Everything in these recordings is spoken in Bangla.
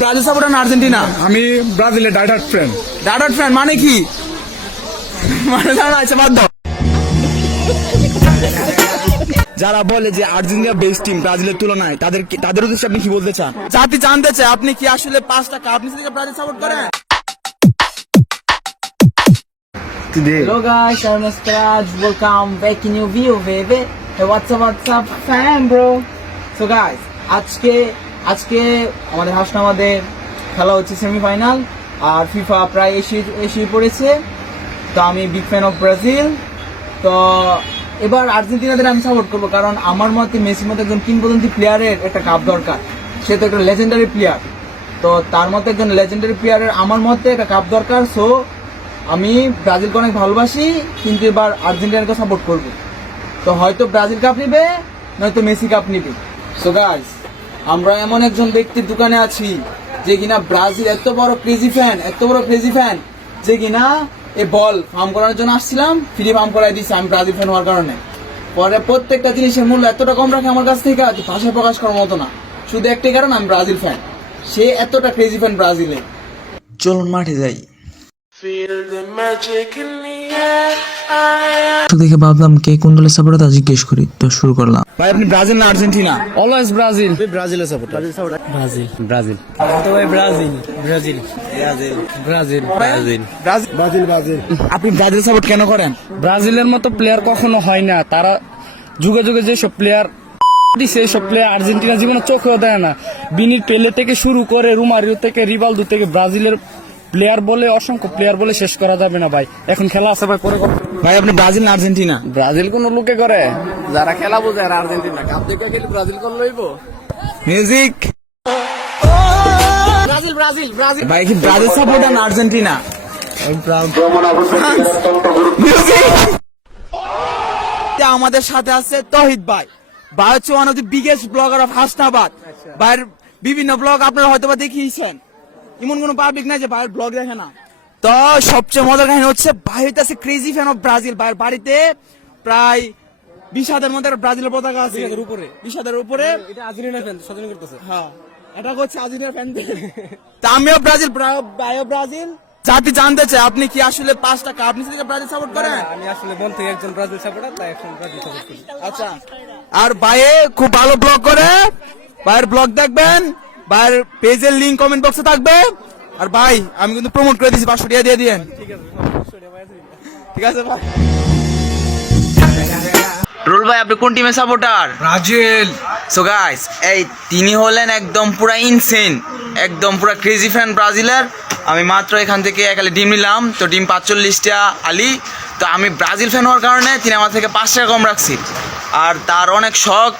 ব্রাজিল সাপোর্টার না আর্জেন্টিনা আমি ব্রাজিলের ডাইডার ফ্রেন্ড ডাডার ফ্যান মানে কি মানে জানা আছে বাদ দাও যারা বলে যে আর্জেন্টিনা বেস্ট টিম ব্রাজিলের তুলনায় তাদের তাদের উদ্দেশ্যে আপনি কি বলতে চান জাতি জানতে চাই আপনি কি আসলে পাঁচটা কাপ নিচে থেকে ব্রাজিল সাপোর্ট করেন Hello guys, I'm Nastraj. Welcome back in new video, baby. Hey, what's up, what's up, fam, bro? So guys, আজকে আজকে আমাদের হাসনামাদের খেলা হচ্ছে সেমিফাইনাল, আর ফিফা প্রায় এসে এসে পড়েছে। তো আমি বিগ ফ্যান অফ ব্রাজিল তো এবার আর্জেন্টিনাদের আমি সাপোর্ট করব, কারণ আমার মতে মেসির মতো একজন কিংবদন্তি প্লেয়ারের একটা কাপ দরকার। সে তো একটা লেজেন্ডারি প্লেয়ার তো তার মতে একজন লেজেন্ডারি প্লেয়ারের আমার মতে একটা কাপ দরকার। সো আমি ব্রাজিলকে অনেক ভালোবাসি, কিন্তু এবার আর্জেন্টিনাকে সাপোর্ট করব। তো হয়তো ব্রাজিল কাপ নিবে, নয়তো মেসি কাপ নিবে। সো গাইস আমরা এমন একজন ব্যক্তির দোকানে আছি যে কিনা ব্রাজিল এত বড় ক্রেজি ফ্যান এত বড় ক্রেজি ফ্যান যে কিনা এ বল ফার্ম করার জন্য আসছিলাম ফ্রি ফার্ম করাই দিচ্ছি আমি ব্রাজিল ফ্যান হওয়ার কারণে। পরে প্রত্যেকটা জিনিসের মূল্য এতটা কম রাখে আমার কাছ থেকে যে ভাষায় প্রকাশ করার মতো না। শুধু একটাই কারণ আমি ব্রাজিল ফ্যান সে এতটা ক্রেজি ফ্যান ব্রাজিলে। চলুন মাঠে যাই। Feel the magic in the air. I তো দেখে ভাবলাম কে কোন দলের সাপোর্টার তা জিজ্ঞেস করি তো শুরু করলাম। ভাই আপনি ব্রাজিল না Argentina? Always Brazil. Brazil Brazil Brazil Brazil. Brazil Brazil. Brazil Brazil Brazil. আপনি ব্রাজিল সাপোর্ট কেন করেন? ব্রাজিলের মতো প্লেয়ার কখনো হয় না। তারা যুগে যুগে যেসব প্লেয়ার দিছে সব প্লেয়ার আর্জেন্টিনা জীবনে চোখেও দেয় না। বিনির পেলে থেকে শুরু করে রুমারিও থেকে রিভালদো থেকে ব্রাজিলের প্লেয়ার বলে অসংখ্য প্লেয়ার বলে শেষ করা যাবে না ভাই। এখন খেলা আছে ভাই পরে ভাই আপনি ব্রাজিল না আর্জেন্টিনা? ব্রাজিল কোন লোকে করে। যারা খেলা বোঝে আর আর্জেন্টিনা। কাপ দেখে খেলে ব্রাজিল কোন লইব? Music Brazil Brazil Brazil. ভাই কি ব্রাজিল সাপোর্টার না আর্জেন্টিনা? মিউজিক আমাদের সাথে আছে তহিদ ভাই। ভাই হচ্ছে one of the biggest blogger of Hasnabad. ভাইয়ের বিভিন্ন ব্লগ আপনারা হয়তো বা দেখিয়েছেন। এমন কোনো পাবলিক নাই যে ভাইয়ের ব্লগ দেখে না। তো সবচেয়ে মজার কাহিনী হচ্ছে ভাই হইতেছে ক্রেজি ফ্যান অফ ব্রাজিল ভাইয়ের বাড়িতে প্রায় বিশ হাজার মধ্যে একটা ব্রাজিলের পতাকা আছে। উপরে। বিশ হাজারের উপরে। এটা আর্জেন্টিনা ফ্যান সচেতন করতেছে। হ্যাঁ। এটা হচ্ছে আর্জেন্টিনার ফ্যান তা আমিও ব্রাজিল ব্রা- ভাইও ব্রাজিল জাতি জানতে চাই আপনি কি আসলে পাঁচটা কাপ নিচে থেকে ব্রাজিল সাপোর্ট করেন আমি আসলে মন থেকে একজন ব্রাজিল সাপোর্টার তাই একজন ব্রাজিল সাপোর্ট করি। আচ্ছা। আর ভাইয়ে খুব ভালো ব্লগ করে। ভাইয়ের ব্লগ দেখবেন। ভাইয়ের পেজের লিঙ্ক কমেন্ট বক্সে থাকবে। আর ভাই আমি কিন্তু প্রমোট করে দিয়েছি পাঁচশো টাকা দিয়ে দিয়েন। ঠিক আছে ভাই। রুল ভাই আপনি কোন টিমের সাপোর্টার ব্রাজিল। সো গাইস এই তিনি হলেন একদম পুরা ইনসেন একদম পুরা ক্রেজি ফ্যান ব্রাজিলের। আমি মাত্র এখান থেকে একালে ডিম নিলাম তো ডিম পাঁচচল্লিশটা আলি। তো আমি ব্রাজিল ফ্যান হওয়ার কারণে তিনি আমার থেকে পাঁচ টাকা কম রাখছি। আর তার অনেক শখ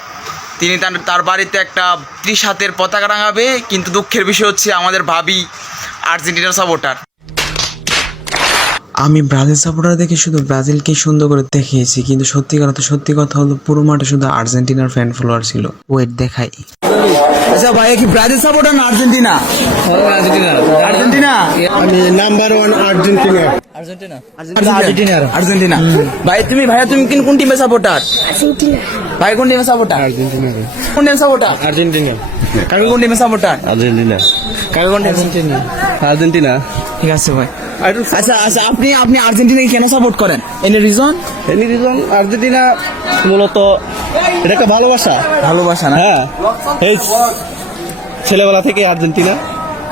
তিনি তার তার বাড়িতে একটা ত্রিশ হাতের পতাকা টাঙাবে কিন্তু দুঃখের বিষয় হচ্ছে আমাদের ভাবি আর্জেন্টিনার সাপোর্টার আমি ব্রাজিল সাপোর্টার দেখে শুধু ব্রাজিলকে সুন্দর করে দেখিয়েছি কিন্তু সত্যি কথা সত্যি কথা হলো পুরো মাঠে শুধু আর্জেন্টিনার ফ্যান ফলোয়ার ছিল। ওয়েট দেখাই। আচ্ছা ভাই কি ব্রাজিল সাপোর্টার না আর্জেন্টিনা? আর্জেন্টিনা। আমি number one Argentina. Argentina. Argentina. ভাই তুমি ভাইয়া তুমি কোন কোন টিমের সাপোর্টার ভাই কোন টিমের সাপোর্টার আর্জেন্টিনা কোন টিমের সাপোর্টার আর্জেন্টিনা। কাকে কোন টিমের সাপোর্টার আর্জেন্টিনা। কাকে কোন টিমের আর্জেন্টিনা। ঠিক আছে ভাই। আচ্ছা আচ্ছা আপনি আপনি আর্জেন্টিনাকে কেন সাপোর্ট করেন? Any reason any reason Argentina মূলত এটা একটা ভালোবাসা। ভালোবাসা না? হ্যাঁ। এই ছেলেবেলা থেকে আর্জেন্টিনা।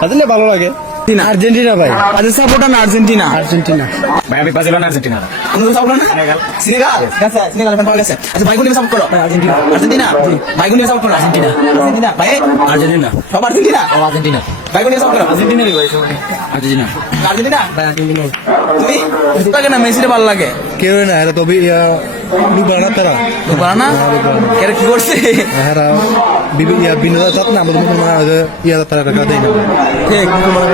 আর্জেন্টিনা ভালো লাগে। আর্জেন্টিনা। ভাই। ব্রাজিল সাপোর্টার না আর্জেন্টিনা? আর্জেন্টিনা। ভাই আমি ব্রাজিল না আর্জেন্টিনা। কোন সাপোর্টার না? সেনেগাল আচ্ছা সেনেগাল ফ্যান পাওয়া গেছে। আচ্ছা ভাই কোন সাপোর্ট করো আর্জেন্টিনা। আর্জেন্টিনা? ভাই কোন সাপোর্ট করো আর্জেন্টিনা। আর্জেন্টিনা। ভাই? আর্জেন্টিনা। সব আর্জেন্টিনা? আর্জেন্টিনা। ভাই কোন সাপোর্ট করো আর্জেন্টিনা। আর্জেন্টিনা। আর্জেন্টিনা তুমি? কাকে না মেসিরে ভালো লাগে। কেউ না এটা তো ডুবানা তারা। পারা না কেন কি করছে? এরা বিভিন্ন বিনোদন চাত না আমাদের মুসলমান ইয়া তারা টাকা দেয় না। ঠিক। মুসলমান